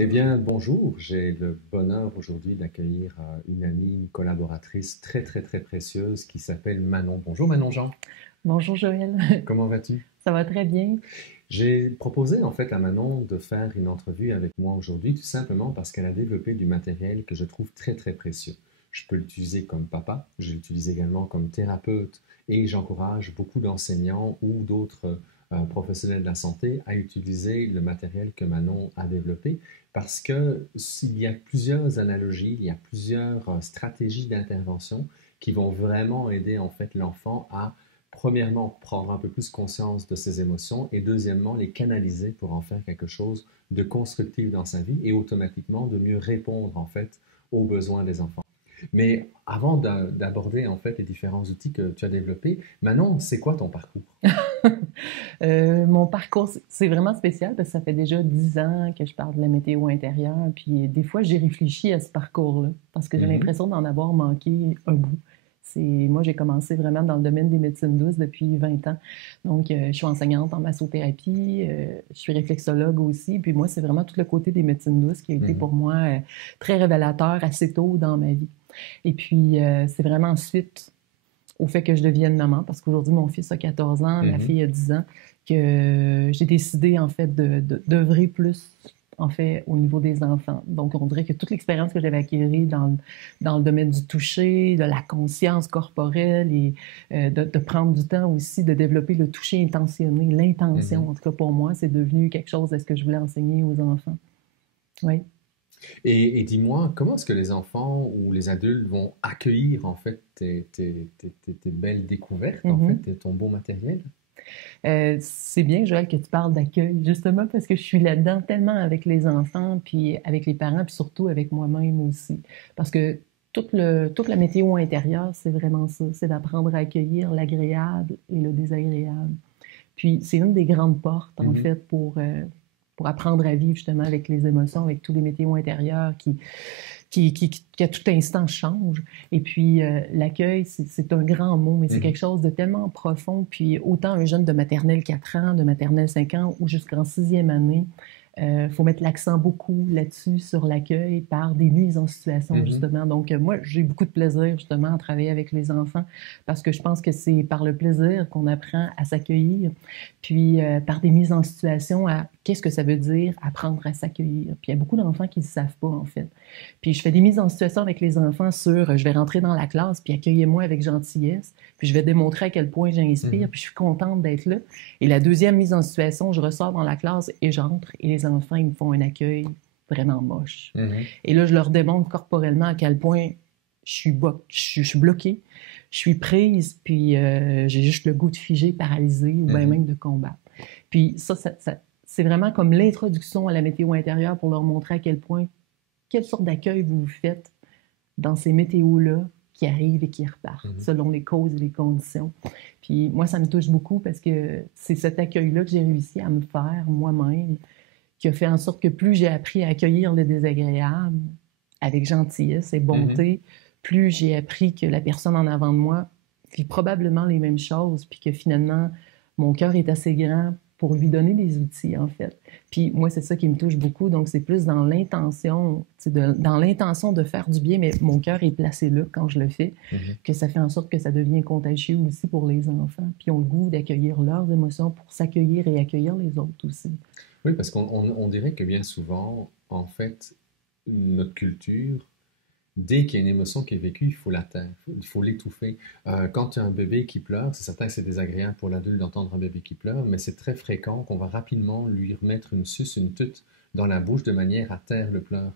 Eh bien, bonjour. J'ai le bonheur aujourd'hui d'accueillir une amie, une collaboratrice très, très, très précieuse qui s'appelle Manon. Bonjour Manon Jean. Bonjour Joël, Comment vas-tu? ça va très bien. J'ai proposé en fait à Manon de faire une entrevue avec moi aujourd'hui tout simplement parce qu'elle a développé du matériel que je trouve très, très précieux. Je peux l'utiliser comme papa, je l'utilise également comme thérapeute et j'encourage beaucoup d'enseignants ou d'autres professionnels de la santé à utiliser le matériel que Manon a développé parce que s'il y a plusieurs analogies, il y a plusieurs stratégies d'intervention qui vont vraiment aider en fait l'enfant à premièrement prendre un peu plus conscience de ses émotions et deuxièmement les canaliser pour en faire quelque chose de constructif dans sa vie et automatiquement de mieux répondre en fait aux besoins des enfants. Mais avant d'aborder en fait les différents outils que tu as développés, Manon, c'est quoi ton parcours? Mon parcours, c'est vraiment spécial parce que ça fait déjà 10 ans que je parle de la météo intérieure. Puis des fois, j'ai réfléchi à ce parcours-là parce que j'ai Mhm, l'impression d'en avoir manqué un bout. Moi, j'ai commencé vraiment dans le domaine des médecines douces depuis 20 ans. Donc, je suis enseignante en massothérapie, je suis réflexologue aussi. Puis moi, c'est vraiment tout le côté des médecines douces qui a été mhm, pour moi très révélateur assez tôt dans ma vie. Et puis, c'est vraiment ensuite au fait que je devienne maman, parce qu'aujourd'hui, mon fils a 14 ans, ma mhm, fille a 10 ans, que j'ai décidé, en fait, d'œuvrer plus, en fait, au niveau des enfants. Donc, on dirait que toute l'expérience que j'avais acquise dans le domaine du toucher, de la conscience corporelle et de prendre du temps aussi de développer le toucher intentionné, mhm. l'intention, en tout cas pour moi, c'est devenu quelque chose de ce que je voulais enseigner aux enfants. Oui. Et dis-moi, comment est-ce que les enfants ou les adultes vont accueillir en fait tes belles découvertes, en Mm-hmm. fait, ton beau matériel? C'est bien, Joël, que tu parles d'accueil, justement parce que je suis là-dedans tellement avec les enfants, puis avec les parents, puis surtout avec moi-même aussi. Parce que toute la météo intérieure, c'est vraiment ça, c'est d'apprendre à accueillir l'agréable et le désagréable. Puis c'est une des grandes portes, en Mhm, fait, pour apprendre à vivre justement avec les émotions, avec tous les météos intérieurs qui à tout instant change. Et puis, l'accueil, c'est un grand mot, mais c'est mhm, quelque chose de tellement profond. Puis, autant un jeune de maternelle 4 ans, de maternelle 5 ans ou jusqu'en sixième année, il faut mettre l'accent beaucoup là-dessus, sur l'accueil, par des mises en situation, mhm. justement. Donc, moi, j'ai beaucoup de plaisir, justement, à travailler avec les enfants parce que je pense que c'est par le plaisir qu'on apprend à s'accueillir, puis par des mises en situation à qu'est-ce que ça veut dire apprendre à s'accueillir. Puis, il y a beaucoup d'enfants qui ne le savent pas, en fait. Puis je fais des mises en situation avec les enfants sur je vais rentrer dans la classe, puis accueillez-moi avec gentillesse, puis je vais démontrer à quel point j'inspire, Mhm, puis je suis contente d'être là. Et la deuxième mise en situation, je ressors dans la classe et j'entre, et les enfants, ils me font un accueil vraiment moche. mhm, Et là, je leur démontre corporellement à quel point je suis bloquée, je suis prise, puis j'ai juste le goût de figer, paralysé ou bien mhm, même de combattre. Puis c'est vraiment comme l'introduction à la météo intérieure pour leur montrer à quel point quelle sorte d'accueil vous faites dans ces météos-là qui arrivent et qui repartent, mhm. selon les causes et les conditions. Puis moi, ça me touche beaucoup parce que c'est cet accueil-là que j'ai réussi à me faire moi-même, qui a fait en sorte que plus j'ai appris à accueillir le désagréable avec gentillesse et Mhm. bonté, plus j'ai appris que la personne en avant de moi vit probablement les mêmes choses, puis que finalement, mon cœur est assez grand pour lui donner des outils, en fait. Puis moi, c'est ça qui me touche beaucoup. Donc, c'est plus dans l'intention, dans l'intention de faire du bien, mais mon cœur est placé là quand je le fais, Mhm. que ça fait en sorte que ça devient contagieux aussi pour les enfants. Puis ils ont le goût d'accueillir leurs émotions pour s'accueillir et accueillir les autres aussi. Oui, parce qu'on dirait que bien souvent, en fait, notre culture, dès qu'il y a une émotion qui est vécue, il faut la taire, il faut l'étouffer. Quand tu as un bébé qui pleure, c'est certain que c'est désagréable pour l'adulte d'entendre un bébé qui pleure, mais c'est très fréquent qu'on va rapidement lui remettre une suce, une tute dans la bouche de manière à taire le pleur.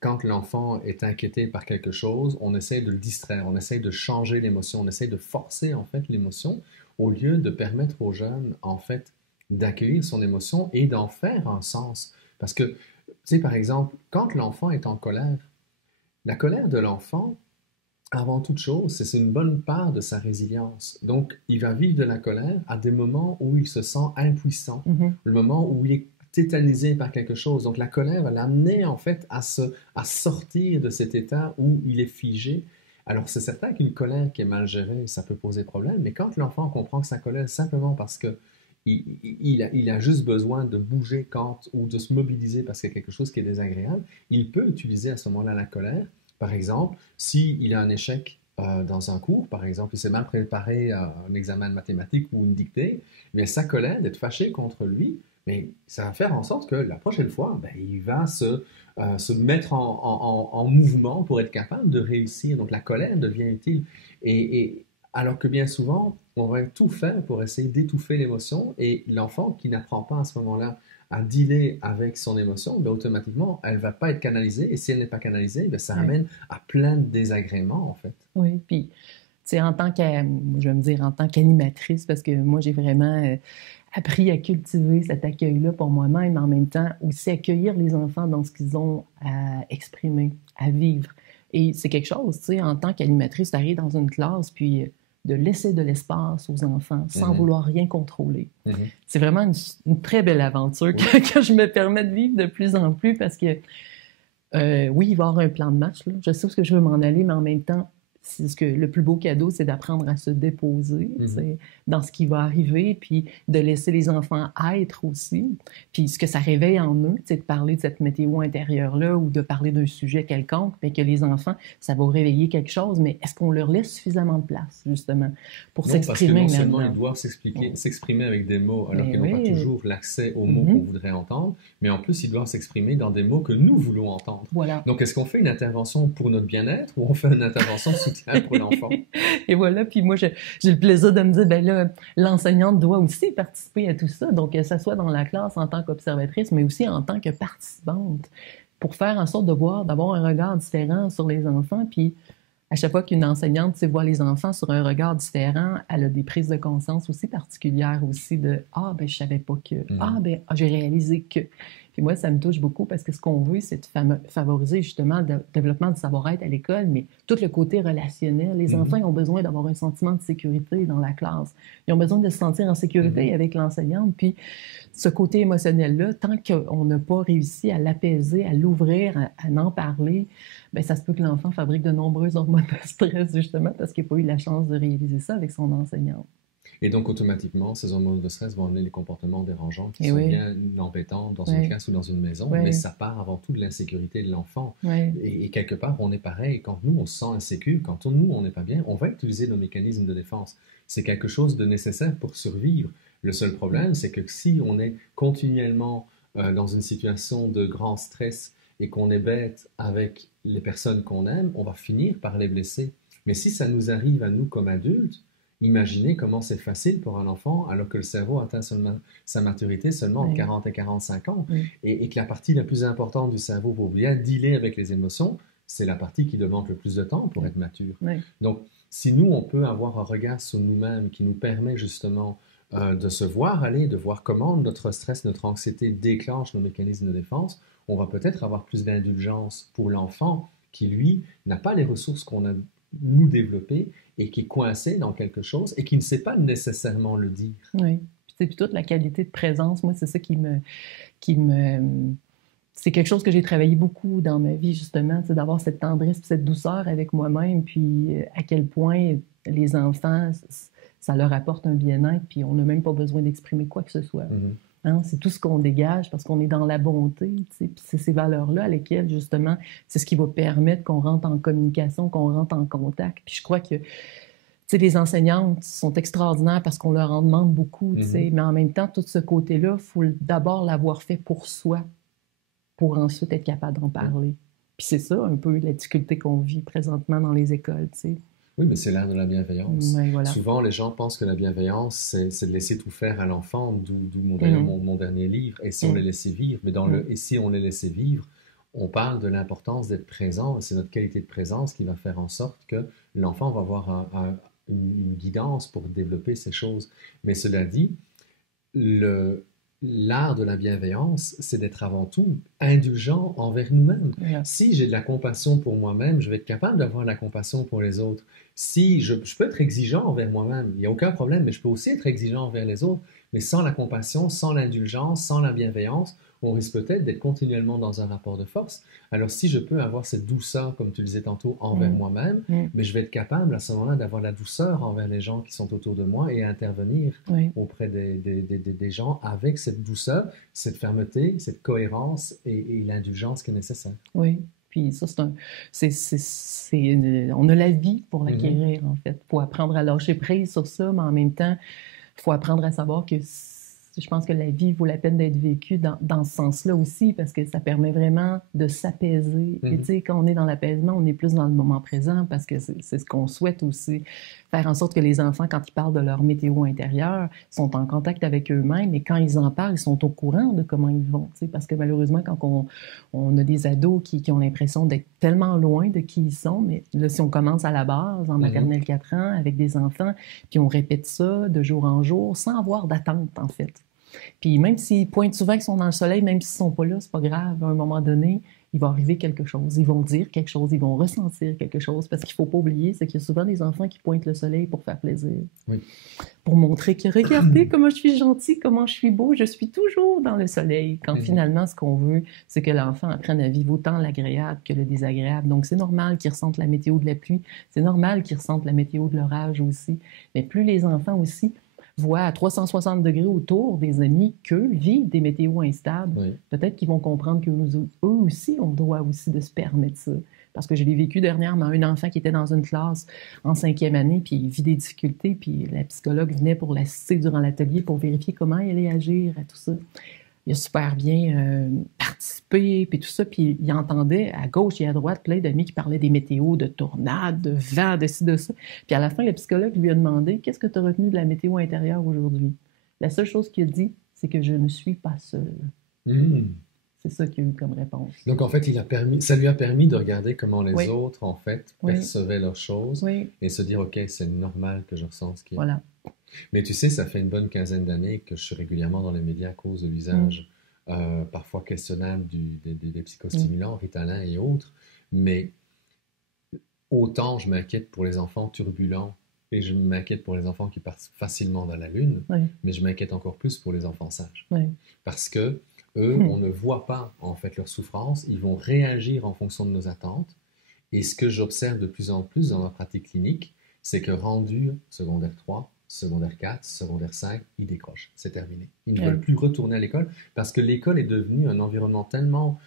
Quand l'enfant est inquiété par quelque chose, on essaie de le distraire, on essaie de changer l'émotion, on essaie de forcer en fait l'émotion au lieu de permettre aux jeunes en fait d'accueillir son émotion et d'en faire un sens. Parce que, tu sais, par exemple, quand l'enfant est en colère, la colère de l'enfant, avant toute chose, c'est une bonne part de sa résilience. Donc, il va vivre de la colère à des moments où il se sent impuissant, Mm-hmm. le moment où il est tétanisé par quelque chose. Donc, la colère va l'amener en fait à sortir de cet état où il est figé. Alors, c'est certain qu'une colère qui est mal gérée, ça peut poser problème, mais quand l'enfant comprend que sa colère, simplement parce que il a juste besoin de bouger ou de se mobiliser parce qu'il y a quelque chose qui est désagréable. Il peut utiliser à ce moment-là la colère. Par exemple, s'il a un échec dans un cours, par exemple, il s'est mal préparé à un examen de mathématiques ou une dictée, mais sa colère d'être fâché contre lui, mais ça va faire en sorte que la prochaine fois, ben, il va se mettre en mouvement pour être capable de réussir. Donc la colère devient utile. Et alors que bien souvent, on va tout faire pour essayer d'étouffer l'émotion et l'enfant qui n'apprend pas à ce moment-là à dealer avec son émotion, ben, automatiquement, elle ne va pas être canalisée et si elle n'est pas canalisée, ben, ça Ouais. amène à plein de désagréments en fait. Oui, puis, tu sais, je vais me dire en tant qu'animatrice, parce que moi, j'ai vraiment appris à cultiver cet accueil-là pour moi-même, mais en même temps aussi accueillir les enfants dans ce qu'ils ont à exprimer, à vivre. Et c'est quelque chose, tu sais, en tant qu'animatrice, d'arriver dans une classe, puis de laisser de l'espace aux enfants sans Mhm, vouloir rien contrôler. mhm, C'est vraiment une très belle aventure oui, que je me permets de vivre de plus en plus parce que oui, il va y avoir un plan de match. Là. Je sais où ce que je veux m'en aller, mais en même temps, c'est ce que le plus beau cadeau, c'est d'apprendre à se déposer mhm, dans ce qui va arriver, puis de laisser les enfants être aussi. Puis ce que ça réveille en eux, c'est de parler de cette météo intérieure-là ou de parler d'un sujet quelconque, mais que les enfants, ça va réveiller quelque chose, mais est-ce qu'on leur laisse suffisamment de place, justement, pour non, parce que s'exprimer non seulement ils là-dedans? doivent Oh. s'exprimer avec des mots alors Mais qu'ils n'ont pas oui. toujours l'accès aux mots qu'on Mhm. voudrait entendre, mais en plus ils doivent s'exprimer dans des mots que nous voulons entendre. Voilà. Donc est-ce qu'on fait une intervention pour notre bien-être ou on fait une intervention de soutien pour l'enfant? Et voilà, puis moi, j'ai le plaisir de me dire, ben là, l'enseignante doit aussi participer à tout ça, donc que ça soit dans la classe en tant qu'observatrice, mais aussi en tant que participante, pour faire en sorte de voir, d'avoir un regard différent sur les enfants, puis à chaque fois qu'une enseignante voit les enfants sur un regard différent, elle a des prises de conscience aussi particulières aussi de ah ben je savais pas que ah Mhm, ben j'ai réalisé que puis moi ça me touche beaucoup parce que ce qu'on veut c'est de favoriser justement le développement du savoir-être à l'école, mais tout le côté relationnel. Les enfants mhm, ils ont besoin d'avoir un sentiment de sécurité dans la classe. Ils ont besoin de se sentir en sécurité mhm. avec l'enseignante. Puis ce côté émotionnel-là, tant qu'on n'a pas réussi à l'apaiser, à l'ouvrir, à en parler, bien, ça se peut que l'enfant fabrique de nombreuses hormones de stress, justement, parce qu'il n'a pas eu la chance de réaliser ça avec son enseignante. Et donc, automatiquement, ces hormones de stress vont amener des comportements dérangeants qui Et sont oui, bien embêtants dans une oui, classe ou dans une maison, mais oui, ça part avant tout de l'insécurité de l'enfant. oui. Et quelque part, on est pareil. Quand nous, on se sent insécure, quand nous, on n'est pas bien, on va utiliser nos mécanismes de défense. C'est quelque chose de nécessaire pour survivre. Le seul problème, c'est que si on est continuellement dans une situation de grand stress et qu'on est bête avec les personnes qu'on aime, on va finir par les blesser. Mais si ça nous arrive à nous comme adultes, imaginez comment c'est facile pour un enfant alors que le cerveau atteint sa maturité seulement entre Oui, 40 et 45 ans oui, et que la partie la plus importante du cerveau pour bien dealer avec les émotions, c'est la partie qui demande le plus de temps pour oui, être mature. oui, Donc, si nous, on peut avoir un regard sur nous-mêmes qui nous permet justement de se voir aller, de voir comment notre stress, notre anxiété déclenche nos mécanismes de défense, on va peut-être avoir plus d'indulgence pour l'enfant qui, lui, n'a pas les ressources qu'on a nous développées et qui est coincé dans quelque chose et qui ne sait pas nécessairement le dire. oui. Puis toute la qualité de présence, moi, c'est ça qui me, c'est quelque chose que j'ai travaillé beaucoup dans ma vie, justement, c'est d'avoir cette tendresse, cette douceur avec moi-même, puis à quel point les enfants, ça leur apporte un bien-être, puis on n'a même pas besoin d'exprimer quoi que ce soit. Mhm. Hein, c'est tout ce qu'on dégage parce qu'on est dans la bonté, tu sais, puis c'est ces valeurs-là à lesquelles, justement, c'est ce qui va permettre qu'on rentre en communication, qu'on rentre en contact. Puis je crois que, tu sais, les enseignantes sont extraordinaires parce qu'on leur en demande beaucoup, tu sais, Mhm. mais en même temps, tout ce côté-là, il faut d'abord l'avoir fait pour soi, pour ensuite être capable d'en Oui. parler. Puis c'est ça un peu la difficulté qu'on vit présentement dans les écoles, tu sais. Oui, mais c'est l'art de la bienveillance. Ouais, voilà. Souvent, les gens pensent que la bienveillance, c'est de laisser tout faire à l'enfant, d'où d'ailleurs Mhm. mon dernier livre, Et si on les Mhm. laissait vivre, mais dans le Mhm. Et si on les laissait vivre, on parle de l'importance d'être présent, et c'est notre qualité de présence qui va faire en sorte que l'enfant va avoir une guidance pour développer ces choses. Mais cela dit, le, l'art de la bienveillance, c'est d'être avant tout indulgent envers nous-mêmes. Voilà. Si j'ai de la compassion pour moi-même, je vais être capable d'avoir de la compassion pour les autres. Si je peux être exigeant envers moi-même, il n'y a aucun problème, mais je peux aussi être exigeant envers les autres. Mais sans la compassion, sans l'indulgence, sans la bienveillance, on risque peut-être d'être continuellement dans un rapport de force. Alors si je peux avoir cette douceur, comme tu le disais tantôt, envers moi-même, mais je vais être capable à ce moment-là d'avoir la douceur envers les gens qui sont autour de moi et à intervenir auprès des gens avec cette douceur, cette fermeté, cette cohérence et l'indulgence qui est nécessaire. Oui. Puis ça, on a la vie pour l'acquérir, en fait. Il faut apprendre à lâcher prise sur ça, mais en même temps, il faut apprendre à savoir que je pense que la vie vaut la peine d'être vécue dans ce sens-là aussi, parce que ça permet vraiment de s'apaiser. Et tu sais, quand on est dans l'apaisement, on est plus dans le moment présent, parce que c'est ce qu'on souhaite aussi. Faire en sorte que les enfants, quand ils parlent de leur météo intérieure, sont en contact avec eux-mêmes, et quand ils en parlent, ils sont au courant de comment ils vont. Tu sais, parce que malheureusement, quand on a des ados qui ont l'impression d'être tellement loin de qui ils sont, mais là, si on commence à la base, en maternelle 4 ans, avec des enfants, puis on répète ça de jour en jour, sans avoir d'attente, en fait. Puis même s'ils pointent souvent qu'ils sont dans le soleil, même s'ils ne sont pas là, c'est pas grave. À un moment donné, il va arriver quelque chose. Ils vont dire quelque chose, ils vont ressentir quelque chose. Parce qu'il ne faut pas oublier, c'est qu'il y a souvent des enfants qui pointent le soleil pour faire plaisir. Oui. Pour montrer que, regardez comment je suis gentil, comment je suis beau, je suis toujours dans le soleil. Quand finalement, ce qu'on veut, c'est que l'enfant apprenne à vivre autant l'agréable que le désagréable. Donc, c'est normal qu'ils ressentent la météo de la pluie. C'est normal qu'ils ressentent la météo de l'orage aussi. Mais plus les enfants aussi voient à 360 degrés autour des amis qu'eux vivent des météos instables, peut-être qu'ils vont comprendre qu'eux aussi ont le droit aussi de se permettre ça. Parce que je l'ai vécu dernièrement, un enfant qui était dans une classe en 5e année, puis il vit des difficultés, puis la psychologue venait pour l'assister durant l'atelier pour vérifier comment il allait agir à tout ça. Il a super bien participé, puis tout ça, puis il entendait à gauche et à droite plein d'amis qui parlaient des météos, de tornades, de vent, de ci, de ça. Puis à la fin, le psychologue lui a demandé « Qu'est-ce que tu as retenu de la météo intérieure aujourd'hui? » La seule chose qu'il a dit, c'est que je ne suis pas seul. C'est ça qu'il a eu comme réponse. Donc en fait, ça lui a permis de regarder comment les autres, en fait, percevaient leurs choses et se dire « Ok, c'est normal que je ressens ce qui est. » Voilà. Mais tu sais, ça fait une bonne quinzaine d'années que je suis régulièrement dans les médias à cause de l'usage parfois questionnable des psychostimulants, Ritalin et autres. Mais autant je m'inquiète pour les enfants turbulents et je m'inquiète pour les enfants qui partent facilement dans la lune, mais je m'inquiète encore plus pour les enfants sages. Parce que eux, on ne voit pas en fait leur souffrance, ils vont réagir en fonction de nos attentes. Et ce que j'observe de plus en plus dans ma pratique clinique, c'est que rendu secondaire 3, secondaire 4, secondaire 5, ils décrochent. C'est terminé. Ils ne veulent plus retourner à l'école parce que l'école est devenue un environnement tellement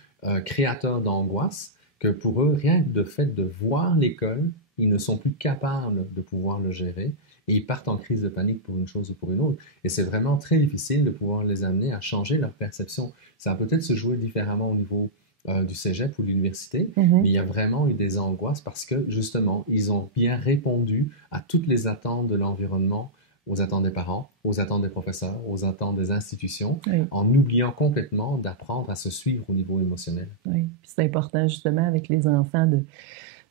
créateur d'angoisse que pour eux, rien que le fait de voir l'école, ils ne sont plus capables de pouvoir le gérer et ils partent en crise de panique pour une chose ou pour une autre. Et c'est vraiment très difficile de pouvoir les amener à changer leur perception. Ça va peut-être se jouer différemment au niveau du cégep ou de l'université, mais il y a vraiment eu des angoisses parce que, justement, ils ont bien répondu à toutes les attentes de l'environnement, aux attentes des parents, aux attentes des professeurs, aux attentes des institutions, en oubliant complètement d'apprendre à se suivre au niveau émotionnel. Oui, puis c'est important, justement, avec les enfants,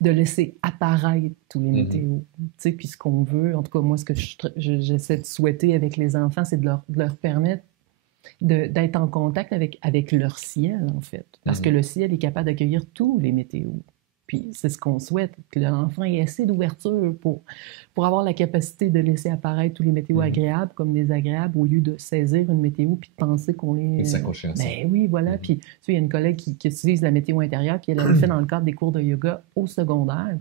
de laisser apparaître tous les météos. Tu sais, puis ce qu'on veut, en tout cas, moi, ce que j'essaie de souhaiter avec les enfants, c'est de leur permettre d'être en contact avec leur ciel, en fait. Parce que le ciel est capable d'accueillir tous les météos. Puis c'est ce qu'on souhaite, que l'enfant ait assez d'ouverture pour avoir la capacité de laisser apparaître tous les météos agréables comme désagréables au lieu de saisir une météo puis de penser qu'on est... Et s'accrocher à ça. Ben oui, voilà. Puis tu sais, il y a une collègue qui utilise la météo intérieure, puis elle avait fait dans le cadre des cours de yoga au secondaire.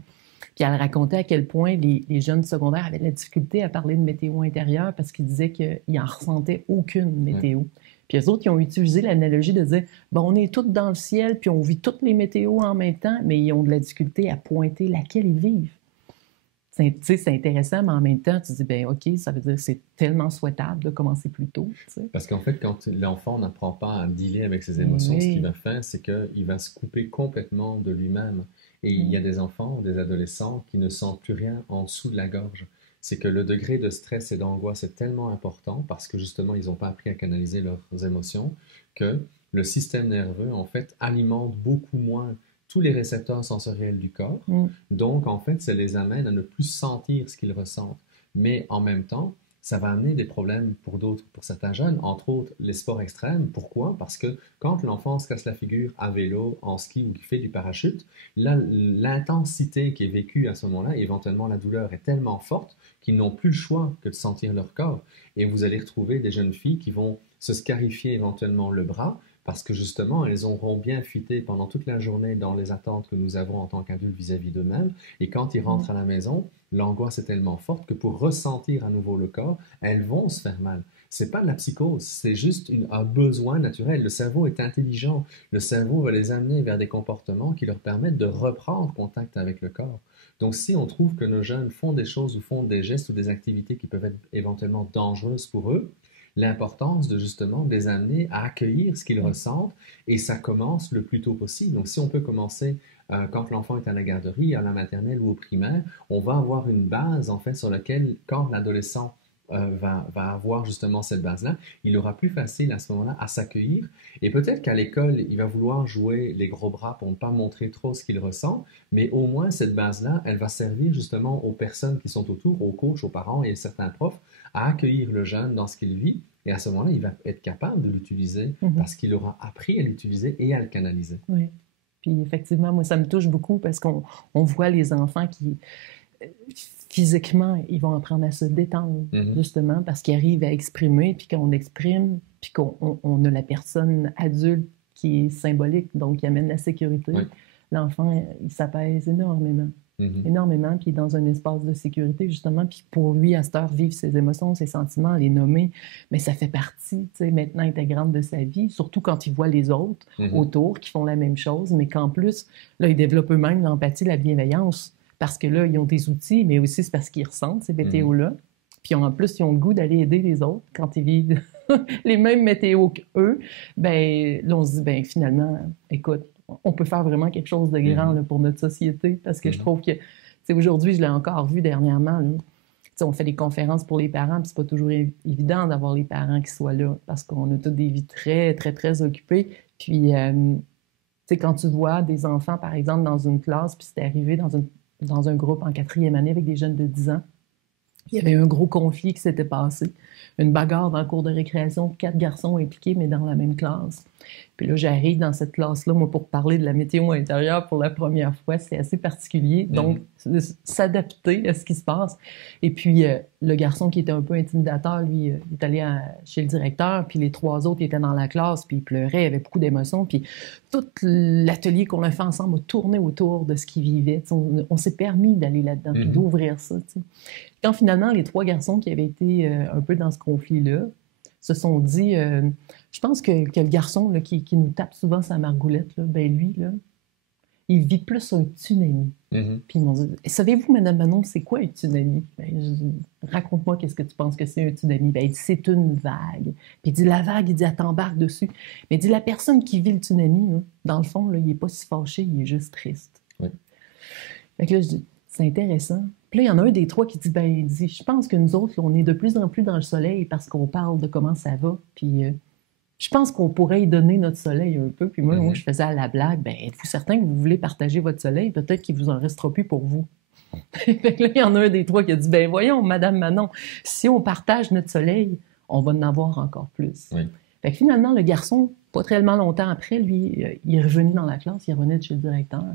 Puis elle racontait à quel point les jeunes secondaires avaient de la difficulté à parler de météo intérieure parce qu'ils disaient qu'ils n'en ressentaient aucune météo. Puis eux autres, ils ont utilisé l'analogie de dire « Bon, on est tous dans le ciel, puis on vit toutes les météos en même temps, mais ils ont de la difficulté à pointer laquelle ils vivent. » C'est intéressant, mais en même temps, tu dis « Ben OK, ça veut dire que c'est tellement souhaitable de commencer plus tôt. » Parce qu'en fait, quand l'enfant n'apprend pas à dealer avec ses émotions, ce qu'il va faire, c'est qu'il va se couper complètement de lui-même. Et il y a des enfants, des adolescents qui ne sentent plus rien en dessous de la gorge. C'est que le degré de stress et d'angoisse est tellement important parce que justement, ils n'ont pas appris à canaliser leurs émotions que le système nerveux, en fait, alimente beaucoup moins tous les récepteurs sensoriels du corps. Donc, en fait, ça les amène à ne plus sentir ce qu'ils ressentent. Mais en même temps, ça va amener des problèmes pour d'autres, pour certains jeunes, entre autres les sports extrêmes. Pourquoi? Parce que quand l'enfant se casse la figure à vélo, en ski ou qui fait du parachute, l'intensité qui est vécue à ce moment-là, éventuellement la douleur est tellement forte qu'ils n'ont plus le choix que de sentir leur corps. Et vous allez retrouver des jeunes filles qui vont se scarifier éventuellement le bras parce que justement, elles auront bien fité pendant toute la journée dans les attentes que nous avons en tant qu'adultes vis-à-vis d'eux-mêmes. Et quand ils rentrent à la maison, l'angoisse est tellement forte que pour ressentir à nouveau le corps, elles vont se faire mal. C'est pas de la psychose, c'est juste un besoin naturel. Le cerveau est intelligent. Le cerveau va les amener vers des comportements qui leur permettent de reprendre contact avec le corps. Donc, si on trouve que nos jeunes font des choses ou font des gestes ou des activités qui peuvent être éventuellement dangereuses pour eux, l'importance de justement les amener à accueillir ce qu'ils ressentent et ça commence le plus tôt possible. Donc, si on peut commencer quand l'enfant est à la garderie, à la maternelle ou au primaire, on va avoir une base en fait sur laquelle, quand l'adolescent va avoir justement cette base-là, il aura plus facile à ce moment-là à s'accueillir. Et peut-être qu'à l'école, il va vouloir jouer les gros bras pour ne pas montrer trop ce qu'il ressent, mais au moins cette base-là, elle va servir justement aux personnes qui sont autour, aux coachs, aux parents et certains profs, à accueillir le jeune dans ce qu'il vit. Et à ce moment-là, il va être capable de l'utiliser parce qu'il aura appris à l'utiliser et à le canaliser. Oui. Puis effectivement, moi, ça me touche beaucoup parce qu'on voit les enfants qui, physiquement, ils vont apprendre à se détendre, justement, parce qu'ils arrivent à exprimer, puis qu'on exprime, puis qu'on a la personne adulte qui est symbolique, donc qui amène la sécurité. Oui. L'enfant, il s'apaise énormément. Énormément, puis dans un espace de sécurité, justement, puis pour lui, à cette heure, vivre ses émotions, ses sentiments, les nommer, mais ça fait partie, tu sais, maintenant intégrante de sa vie, surtout quand il voit les autres autour qui font la même chose, mais qu'en plus, là, ils développent eux-mêmes l'empathie, la bienveillance, parce que là, ils ont des outils, mais aussi c'est parce qu'ils ressentent ces météos-là, puis en plus, ils ont le goût d'aller aider les autres quand ils vivent les mêmes météos qu'eux, ben là, on se dit, ben finalement, écoute, on peut faire vraiment quelque chose de grand là, pour notre société, parce que je trouve que, aujourd'hui, je l'ai encore vu dernièrement, là, on fait des conférences pour les parents, puis c'est pas toujours évident d'avoir les parents qui soient là, parce qu'on a toutes des vies très, très, très occupées, puis, quand tu vois des enfants, par exemple, dans une classe, puis c'est arrivé dans un groupe en 4e année avec des jeunes de 10 ans, il y avait un gros conflit qui s'était passé, une bagarre dans le cours de récréation, 4 garçons impliqués, mais dans la même classe. Puis là, j'arrive dans cette classe-là, moi, pour parler de la météo intérieure pour la première fois. C'est assez particulier. Donc, s'adapter à ce qui se passe. Et puis, le garçon qui était un peu intimidateur, lui, il est allé chez le directeur, puis les 3 autres étaient dans la classe, puis il pleurait, il avait beaucoup d'émotions. Puis tout l'atelier qu'on a fait ensemble a tourné autour de ce qu'il vivait. On s'est permis d'aller là-dedans, puis d'ouvrir ça. T'sais. Quand finalement, les 3 garçons qui avaient été un peu dans ce conflit-là se sont dit... je pense que le garçon là, qui nous tape souvent sa margoulette, là, ben lui, là, il vit plus un tsunami. Puis ils m'ont dit, savez-vous, Madame Manon, c'est quoi un tsunami? Ben, raconte-moi qu'est-ce que tu penses que c'est un tsunami. Ben, il dit, c'est une vague. Puis il dit, la vague, il dit, elle t'embarque dessus. Mais il dit, la personne qui vit le tsunami, là, dans le fond, là, il n'est pas si fâché, il est juste triste. Oui. Fait que là, je dis, c'est intéressant. Puis là, il y en a un des 3 qui dit, ben, il dit, je pense que nous autres, là, on est de plus en plus dans le soleil parce qu'on parle de comment ça va. Puis je pense qu'on pourrait y donner notre soleil un peu. Puis moi, je faisais à la blague, ben, êtes-vous certain que vous voulez partager votre soleil? Peut-être qu'il vous en restera plus pour vous. Fait que là, il y en a un des 3 qui a dit, ben voyons, Madame Manon, si on partage notre soleil, on va en avoir encore plus. Oui. Fait que finalement, le garçon, pas très longtemps après, lui, il est revenu dans la classe, il revenait de chez le directeur.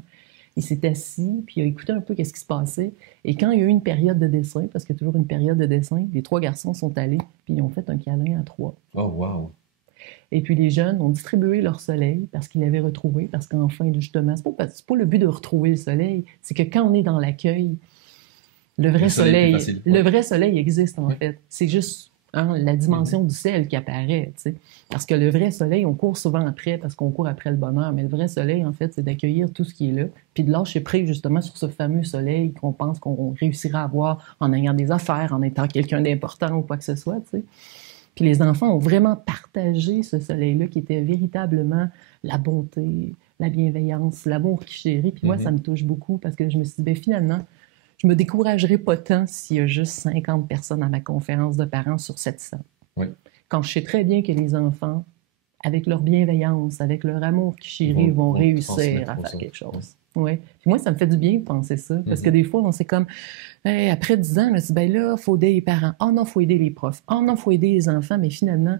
Il s'est assis, puis il a écouté un peu qu'est-ce qui se passait. Et quand il y a eu une période de dessin, parce qu'il y a toujours une période de dessin, les 3 garçons sont allés, puis ils ont fait un câlin à 3. Oh, wow! Et puis les jeunes ont distribué leur soleil parce qu'ils l'avaient retrouvé, parce qu'enfin, justement, c'est pas le but de retrouver le soleil, c'est que quand on est dans l'accueil, le vrai soleil existe en fait. C'est juste la dimension du ciel qui apparaît, tu sais. Parce que le vrai soleil, on court souvent après parce qu'on court après le bonheur, mais le vrai soleil, en fait, c'est d'accueillir tout ce qui est là, puis de lâcher prise justement sur ce fameux soleil qu'on pense qu'on réussira à avoir en ayant des affaires, en étant quelqu'un d'important ou quoi que ce soit, tu sais. Puis les enfants ont vraiment partagé ce soleil-là qui était véritablement la bonté, la bienveillance, l'amour qui chérit. Puis moi, ça me touche beaucoup parce que je me suis dit, bien, finalement, je me découragerai pas tant s'il y a juste 50 personnes à ma conférence de parents sur 700. Oui. Quand je sais très bien que les enfants, avec leur bienveillance, avec leur amour qui chérit, vont réussir à faire quelque chose. Oui. Puis moi, ça me fait du bien de penser ça. Parce que des fois, on s'est comme, hey, après 10 ans, on se dit, ben là, il faut aider les parents. Oh non, il faut aider les profs. Oh non, il faut aider les enfants. Mais finalement,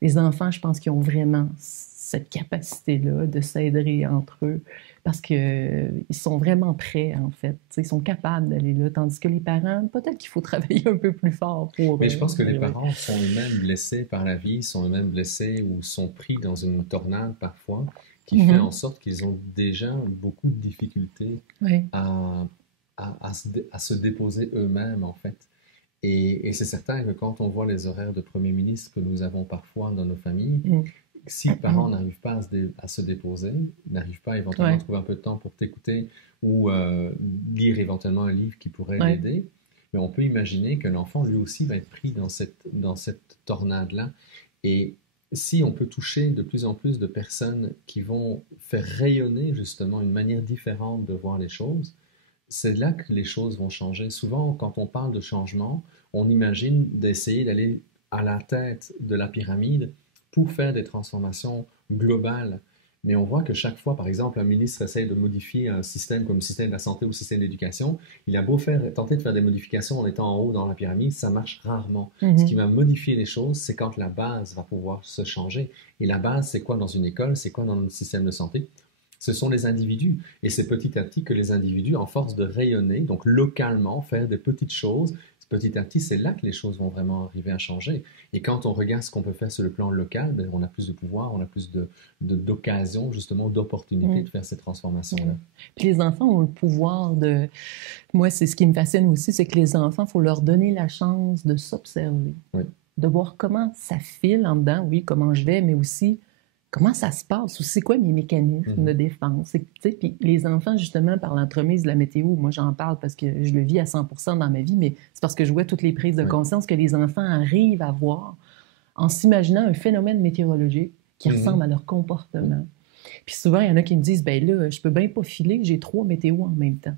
les enfants, je pense qu'ils ont vraiment cette capacité-là de s'aider entre eux parce qu'ils sont vraiment prêts, en fait. T'sais, ils sont capables d'aller là. Tandis que les parents, peut-être qu'il faut travailler un peu plus fort pour Mais eux. je pense que les parents sont eux-mêmes blessés par la vie, sont eux-mêmes blessés ou sont pris dans une tornade parfois, qui fait en sorte qu'ils ont déjà beaucoup de difficultés Oui. à se déposer eux-mêmes, en fait. Et c'est certain que quand on voit les horaires de premier ministre que nous avons parfois dans nos familles, si le parent n'arrive pas à se déposer, n'arrive pas éventuellement à trouver un peu de temps pour t'écouter ou lire éventuellement un livre qui pourrait l'aider, mais on peut imaginer que l'enfant lui aussi va être pris dans cette tornade-là. Et si on peut toucher de plus en plus de personnes qui vont faire rayonner justement une manière différente de voir les choses, c'est là que les choses vont changer. Souvent, quand on parle de changement, on imagine d'essayer d'aller à la tête de la pyramide pour faire des transformations globales. Mais on voit que chaque fois, par exemple, un ministre essaie de modifier un système comme le système de la santé ou le système d'éducation, il a beau tenter de faire des modifications en étant en haut dans la pyramide, ça marche rarement. Ce qui va modifier les choses, c'est quand la base va pouvoir se changer. Et la base, c'est quoi dans une école? C'est quoi dans notre système de santé? Ce sont les individus. Et c'est petit à petit que les individus, en force de rayonner, donc localement, faire des petites choses, petit à petit, c'est là que les choses vont vraiment arriver à changer. Et quand on regarde ce qu'on peut faire sur le plan local, ben, on a plus de pouvoir, on a plus d'occasions, justement, d'opportunités de faire ces transformations-là. Puis les enfants ont le pouvoir de... Moi, c'est ce qui me fascine aussi, c'est que les enfants, il faut leur donner la chance de s'observer, de voir comment ça file en dedans, oui, comment je vais, mais aussi comment ça se passe, ou c'est quoi mes mécanismes de défense. Puis les enfants, justement, par l'entremise de la météo, moi j'en parle parce que je le vis à 100% dans ma vie, mais c'est parce que je vois toutes les prises de conscience que les enfants arrivent à voir en s'imaginant un phénomène météorologique qui ressemble à leur comportement. Puis souvent, il y en a qui me disent, ben là, je peux bien pas filer, j'ai 3 météos en même temps.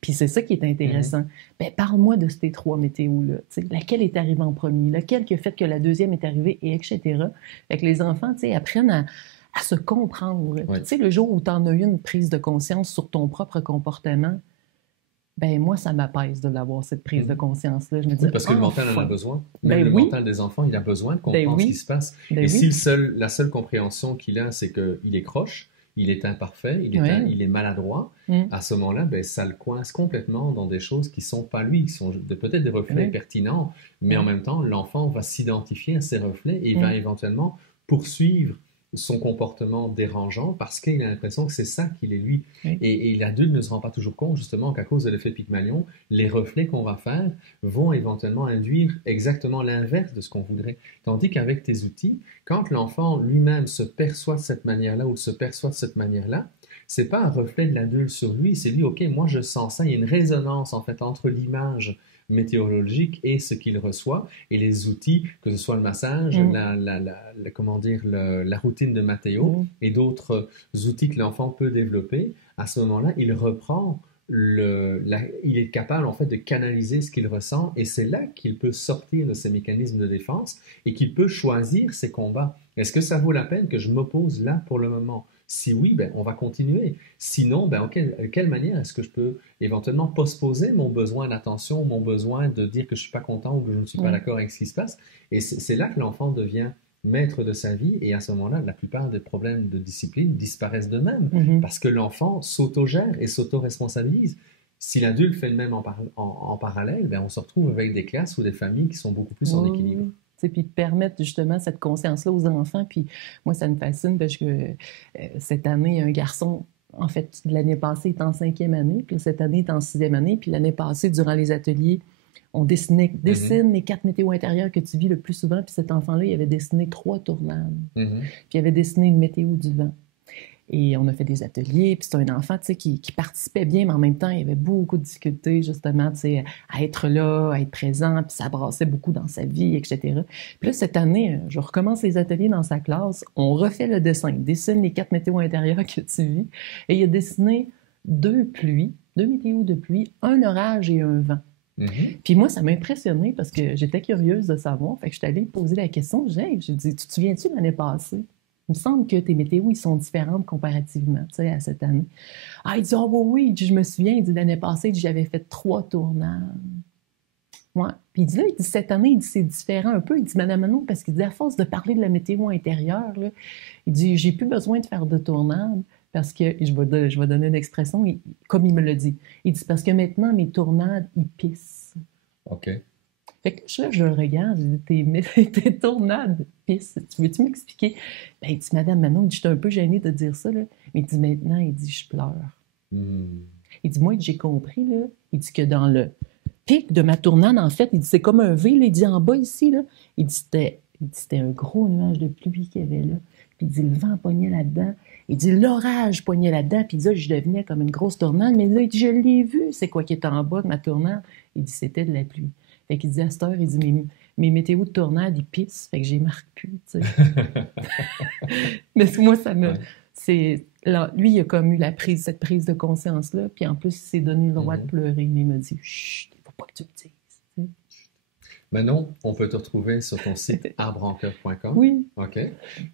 Puis c'est ça qui est intéressant. Ben, parle-moi de ces 3 météos-là. Laquelle est arrivée en premier? Laquelle qui a fait que la deuxième est arrivée? Et etc. Fait que les enfants apprennent à se comprendre. Puis, le jour où tu en as eu une prise de conscience sur ton propre comportement, ben moi, ça m'apaise de l'avoir, cette prise de conscience-là. Je me dis, parce que le mental en a besoin. Même le mental des enfants, il a besoin de comprendre ce qui se passe. Et si la seule compréhension qu'il a, c'est qu'il est croche, il est imparfait, il est maladroit, à ce moment-là, ben, ça le coince complètement dans des choses qui ne sont pas lui, qui sont peut-être des reflets pertinents, mais en même temps, l'enfant va s'identifier à ces reflets et va éventuellement poursuivre son comportement dérangeant parce qu'il a l'impression que c'est ça qu'il est lui. Et l'adulte ne se rend pas toujours compte justement qu'à cause de l'effet Pygmalion, les reflets qu'on va faire vont éventuellement induire exactement l'inverse de ce qu'on voudrait. Tandis qu'avec tes outils, quand l'enfant lui-même se perçoit de cette manière-là ou se perçoit de cette manière-là, c'est pas un reflet de l'adulte sur lui, c'est lui, ok, moi je sens ça, il y a une résonance en fait entre l'image météorologique et ce qu'il reçoit, et les outils, que ce soit le massage, la routine de Matteo et d'autres outils que l'enfant peut développer, à ce moment-là, il reprend il est capable en fait de canaliser ce qu'il ressent, et c'est là qu'il peut sortir de ses mécanismes de défense et qu'il peut choisir ses combats. Est-ce que ça vaut la peine que je m'oppose là pour le moment? Si oui, ben, on va continuer. Sinon, ben, de quelle manière est-ce que je peux éventuellement postposer mon besoin d'attention, mon besoin de dire que je ne suis pas content ou que je ne suis pas d'accord avec ce qui se passe? Et c'est là que l'enfant devient maître de sa vie, et à ce moment-là, la plupart des problèmes de discipline disparaissent d'eux-mêmes parce que l'enfant s'auto-gère et s'auto-responsabilise. Si l'adulte fait le même en parallèle, ben, on se retrouve avec des classes ou des familles qui sont beaucoup plus en équilibre. Puis de permettre justement cette conscience-là aux enfants. Puis moi, ça me fascine parce que cette année, un garçon, en fait, l'année passée, il est en 5e année, puis cette année, il est en 6e année, puis l'année passée, durant les ateliers, on dessine les 4 météos intérieures que tu vis le plus souvent, puis cet enfant-là, il avait dessiné 3 tornades, puis il avait dessiné une météo du vent. Et on a fait des ateliers, puis c'est un enfant qui participait bien, mais en même temps, il avait beaucoup de difficultés, justement, à être là, à être présent, puis ça brassait beaucoup dans sa vie, etc. Puis là, cette année, je recommence les ateliers dans sa classe, on refait le dessin, il dessine les 4 météos intérieures que tu vis, et il a dessiné 2 météos de pluie, un orage et un vent. Puis moi, ça m'a impressionné parce que j'étais curieuse de savoir, fait que je suis allée poser la question, j'ai dit, tu te souviens-tu l'année passée? il me semble que tes météos, ils sont différentes comparativement, tu sais, à cette année. Ah, il dit, oh oui, oui, je me souviens, il dit, l'année passée, j'avais fait 3 tournades. Ouais. Puis il dit là, il dit, cette année, il dit, c'est différent un peu. Il dit, Madame Manon, parce qu'il dit, à force de parler de la météo intérieure, là, il dit, j'ai plus besoin de faire de tournades parce que, je vais donner une expression, comme il me l'a dit. Il dit, parce que maintenant, mes tournades, ils pissent. OK. Fait que je le regarde, je dis, tes tournades pissent. Tu veux-tu m'expliquer? Ben, il dit, Madame Manon, il dit, je suis un peu gênée de dire ça, là. Mais il dit, maintenant, il dit, je pleure. Il dit, moi, j'ai compris, là. Il dit que dans le pic de ma tournade, en fait, il dit, c'est comme un V, là. Il dit, en bas, ici, là. Il dit, c'était un gros nuage de pluie qu'il y avait là. Puis il dit, le vent pognait là-dedans. Il dit, l'orage pognait là-dedans. Puis il dit, là, je devenais comme une grosse tornade. Mais là, il dit, je l'ai vu. C'est quoi qui est en bas de ma tournade? Il dit, c'était de la pluie. Fait qu'il dit, à cette heure, il dit, mes météos de tornade, ils pissent. Fait que j'y marque plus, tu sais. Mais moi, ça me... C'est, là, lui, il a comme eu cette prise de conscience-là. Puis en plus, il s'est donné le droit de pleurer. Mais il m'a dit, chut, il ne faut pas que tu le dises. Manon, on peut te retrouver sur ton site arbresencoeur.com. Oui. OK.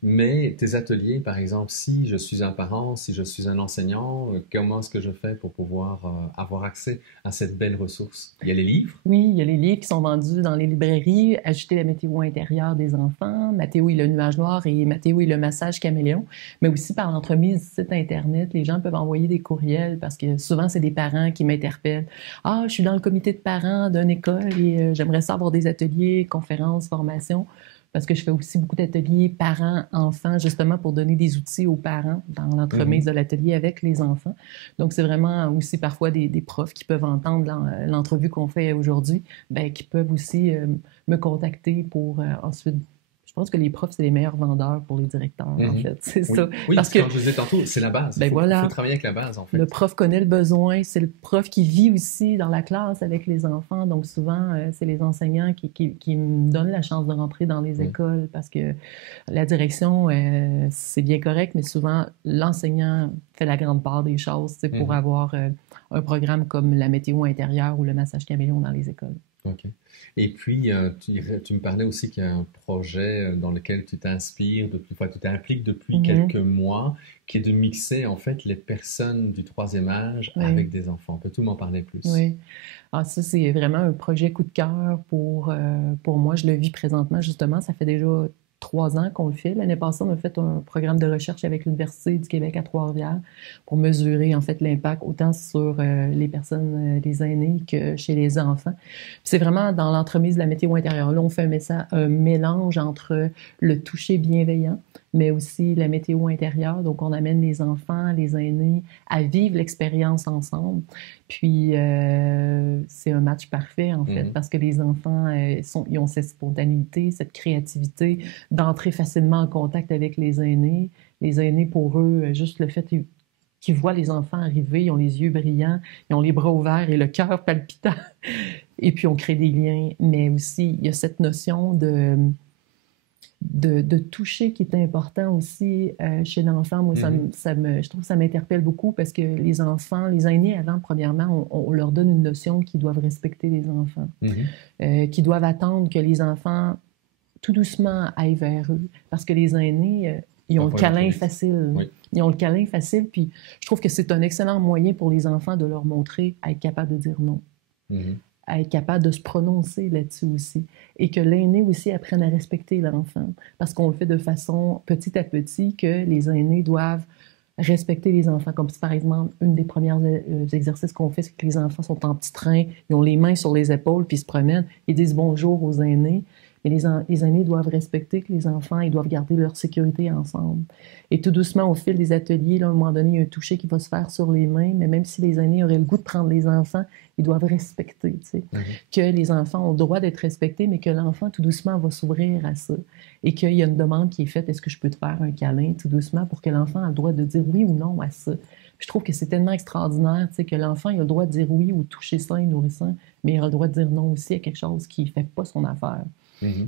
Mais tes ateliers, par exemple, si je suis un parent, si je suis un enseignant, comment est-ce que je fais pour pouvoir avoir accès à cette belle ressource? Il y a les livres? Oui, il y a les livres qui sont vendus dans les librairies. Ajouter la météo intérieure des enfants, Mathéo et le nuage noir et Mathéo et le massage caméléon. Mais aussi par l'entremise du site Internet, les gens peuvent envoyer des courriels parce que souvent, c'est des parents qui m'interpellent. « Ah, je suis dans le comité de parents d'une école et j'aimerais savoir des ateliers, conférences, formations, parce que je fais aussi beaucoup d'ateliers parents-enfants, justement pour donner des outils aux parents dans l'entremise de l'atelier avec les enfants. Donc, c'est vraiment aussi parfois des profs qui peuvent entendre l'entrevue qu'on fait aujourd'hui, bien, qui peuvent aussi me contacter pour ensuite... Je pense que les profs, c'est les meilleurs vendeurs pour les directeurs, en fait. C'est ça. Oui, parce que, comme je disais tantôt, c'est la base. Ben il voilà, faut travailler avec la base, en fait. Le prof connaît le besoin. C'est le prof qui vit aussi dans la classe avec les enfants. Donc, souvent, c'est les enseignants qui me donnent la chance de rentrer dans les écoles parce que la direction, c'est bien correct, mais souvent, l'enseignant fait la grande part des choses pour avoir un programme comme la météo intérieure ou le massage caméléon dans les écoles. OK. Et puis, tu me parlais aussi qu'il y a un projet dans lequel tu t'inspires, tu t'impliques depuis quelques mois, qui est de mixer en fait les personnes du troisième âge avec des enfants. Peux-tu m'en parler plus? Oui. Ah, ça, c'est vraiment un projet coup de cœur pour moi. Je le vis présentement, justement. Ça fait déjà 3 ans qu'on le fait. L'année passée, on a fait un programme de recherche avec l'Université du Québec à Trois-Rivières pour mesurer en fait l'impact autant sur les personnes, les aînés que chez les enfants. C'est vraiment dans l'entremise de la météo intérieure. Là, on fait un mélange entre le toucher bienveillant, mais aussi la météo intérieure. Donc, on amène les enfants, les aînés à vivre l'expérience ensemble. Puis, c'est un match parfait, en fait, parce que les enfants, ils ont cette spontanéité, cette créativité d'entrer facilement en contact avec les aînés. Les aînés, pour eux, juste le fait qu'ils voient les enfants arriver, ils ont les yeux brillants, ils ont les bras ouverts et le cœur palpitant. Et puis, on crée des liens. Mais aussi, il y a cette notion de toucher qui est important aussi chez l'enfant. Moi, je trouve que ça m'interpelle beaucoup parce que les enfants, les aînés avant, premièrement, on leur donne une notion qu'ils doivent respecter les enfants, qu'ils doivent attendre que les enfants, tout doucement, aillent vers eux. Parce que les aînés, ils ont le câlin facile. Oui. Ils ont le câlin facile, puis je trouve que c'est un excellent moyen pour les enfants de leur montrer à être capable de dire non. À être capable de se prononcer là-dessus aussi. Et que l'aîné aussi apprenne à respecter l'enfant. Parce qu'on le fait de façon petit à petit que les aînés doivent respecter les enfants. Comme si, par exemple, une des premières exercices qu'on fait, c'est que les enfants sont en petit train, ils ont les mains sur les épaules, puis ils se promènent, ils disent bonjour aux aînés. Mais les aînés doivent respecter que les enfants, ils doivent garder leur sécurité ensemble. Et tout doucement, au fil des ateliers, là, à un moment donné, il y a un toucher qui va se faire sur les mains, mais même si les aînés auraient le goût de prendre les enfants, ils doivent respecter, tu sais, que les enfants ont le droit d'être respectés, mais que l'enfant, tout doucement, va s'ouvrir à ça. Et qu'il y a une demande qui est faite, est-ce que je peux te faire un câlin, tout doucement, pour que l'enfant ait le droit de dire oui ou non à ça. Puis je trouve que c'est tellement extraordinaire, tu sais, que l'enfant, il a le droit de dire oui ou toucher ça et nourrissant, mais il a le droit de dire non aussi à quelque chose qui ne fait pas son affaire.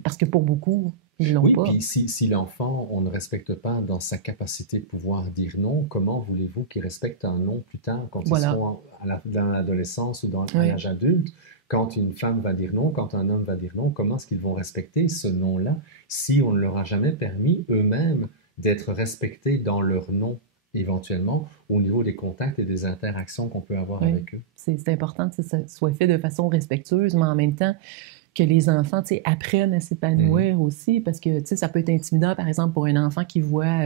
Parce que pour beaucoup, ils l'ont pas. Oui, puis si l'enfant, on ne respecte pas dans sa capacité de pouvoir dire non, comment voulez-vous qu'il respecte un non plus tard, quand ils sont dans l'adolescence ou dans l'âge adulte? Quand une femme va dire non, quand un homme va dire non, comment est-ce qu'ils vont respecter ce non-là si on ne leur a jamais permis eux-mêmes d'être respectés dans leur nom éventuellement, au niveau des contacts et des interactions qu'on peut avoir Oui, avec eux. c'est important que ça soit fait de façon respectueuse, mais en même temps que les enfants apprennent à Mhm. s'épanouir aussi, parce que ça peut être intimidant, par exemple, pour un enfant qui voit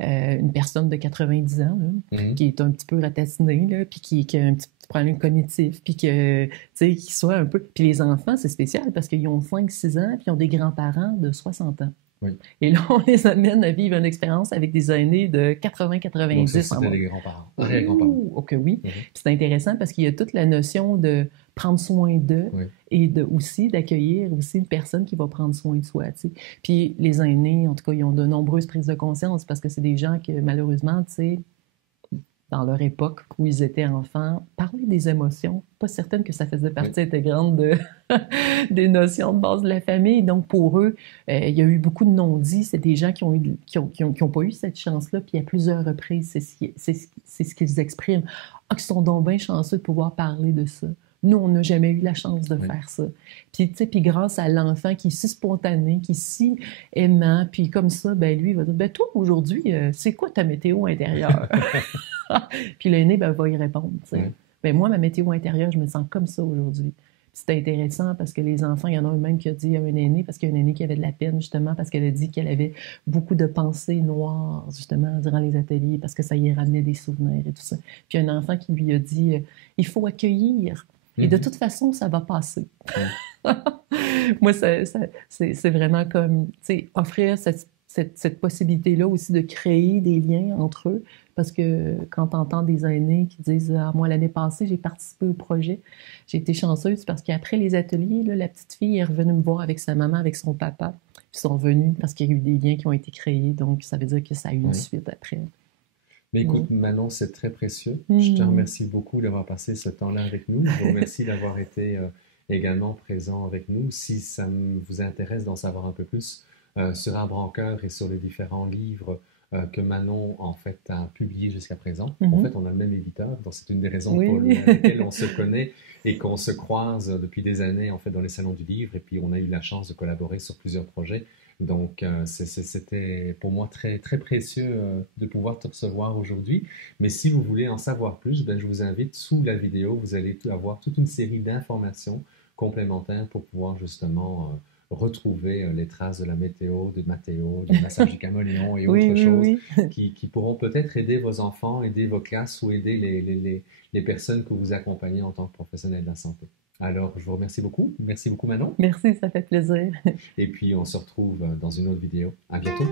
une personne de 90 ans, là, Mhm. qui est un petit peu ratatinée, là, puis qui a un petit problème cognitif, puis qui soit un peu... Puis les enfants, c'est spécial parce qu'ils ont 5, 6 ans, puis ils ont des grands-parents de 60 ans. Oui. Et là, on les amène à vivre une expérience avec des aînés de Donc, ça 80-90 aussi, en c'était bas. les grands-parents, arrière-grands-parents. Ouh, ok, oui. Mhm. Puis c'est intéressant parce qu'il y a toute la notion de prendre soin d'eux Oui. et aussi d'accueillir aussi une personne qui va prendre soin de soi. Tu sais. Puis les aînés, en tout cas, ils ont de nombreuses prises de conscience parce que c'est des gens que malheureusement, tu sais, dans leur époque où ils étaient enfants, parler des émotions, pas certaine que ça faisait Oui. partie intégrante des notions de base de la famille. Donc, pour eux, il y a eu beaucoup de non-dits. C'est des gens qui ont pas eu cette chance-là. Puis, à plusieurs reprises, c'est ce qu'ils expriment. Ah, qui sont donc bien chanceux de pouvoir parler de ça. Nous, on n'a jamais eu la chance de Oui. faire ça. Puis, tu sais, puis grâce à l'enfant qui est si spontané, qui est si aimant, puis comme ça, ben lui, il va dire, ben toi, aujourd'hui, c'est quoi ta météo intérieure? Puis l'aîné, ben, va y répondre. Tu sais. Oui. Ben, moi, ma météo intérieure, je me sens comme ça aujourd'hui. C'était intéressant parce que les enfants, il y en a un même qui a dit à un aîné, parce qu'il y a un aîné qui avait de la peine, justement, parce qu'elle a dit qu'elle avait beaucoup de pensées noires, justement, durant les ateliers, parce que ça y ramenait des souvenirs et tout ça. Puis un enfant qui lui a dit, il faut accueillir. Et de Mhm. toute façon, ça va passer. Oui. Moi, c'est vraiment comme, tu sais, offrir cette possibilité-là aussi de créer des liens entre eux. Parce que quand tu entends des aînés qui disent ah, moi, l'année passée, j'ai participé au projet, j'ai été chanceuse parce qu'après les ateliers, là, la petite fille est revenue me voir avec sa maman, avec son papa. Ils sont venus parce qu'il y a eu des liens qui ont été créés. Donc, ça veut dire que ça a eu une Oui. suite après. Mais Mm. écoute, Manon, c'est très précieux. Je te Mm. remercie beaucoup d'avoir passé ce temps-là avec nous. Je vous remercie d'avoir été également présent avec nous. Si ça vous intéresse d'en savoir un peu plus sur Arbrancoeur et sur les différents livres que Manon, en fait, a publiés jusqu'à présent. En Mhm. fait, on a le même éditeur, donc c'est une des raisons pour Oui. lesquelles on se connaît et qu'on se croise depuis des années, en fait, dans les salons du livre. Et puis, on a eu la chance de collaborer sur plusieurs projets. Donc, c'était pour moi très, très précieux de pouvoir te recevoir aujourd'hui. Mais si vous voulez en savoir plus, ben, je vous invite sous la vidéo, vous allez avoir toute une série d'informations complémentaires pour pouvoir justement retrouver les traces de la météo, de Mathéo, du massage du caméléon et Oui, autres oui, choses oui. qui pourront peut-être aider vos enfants, aider vos classes ou aider les personnes que vous accompagnez en tant que professionnel de la santé. Alors, je vous remercie beaucoup. Merci beaucoup, Manon. Merci, ça fait plaisir. Et puis, on se retrouve dans une autre vidéo. À bientôt.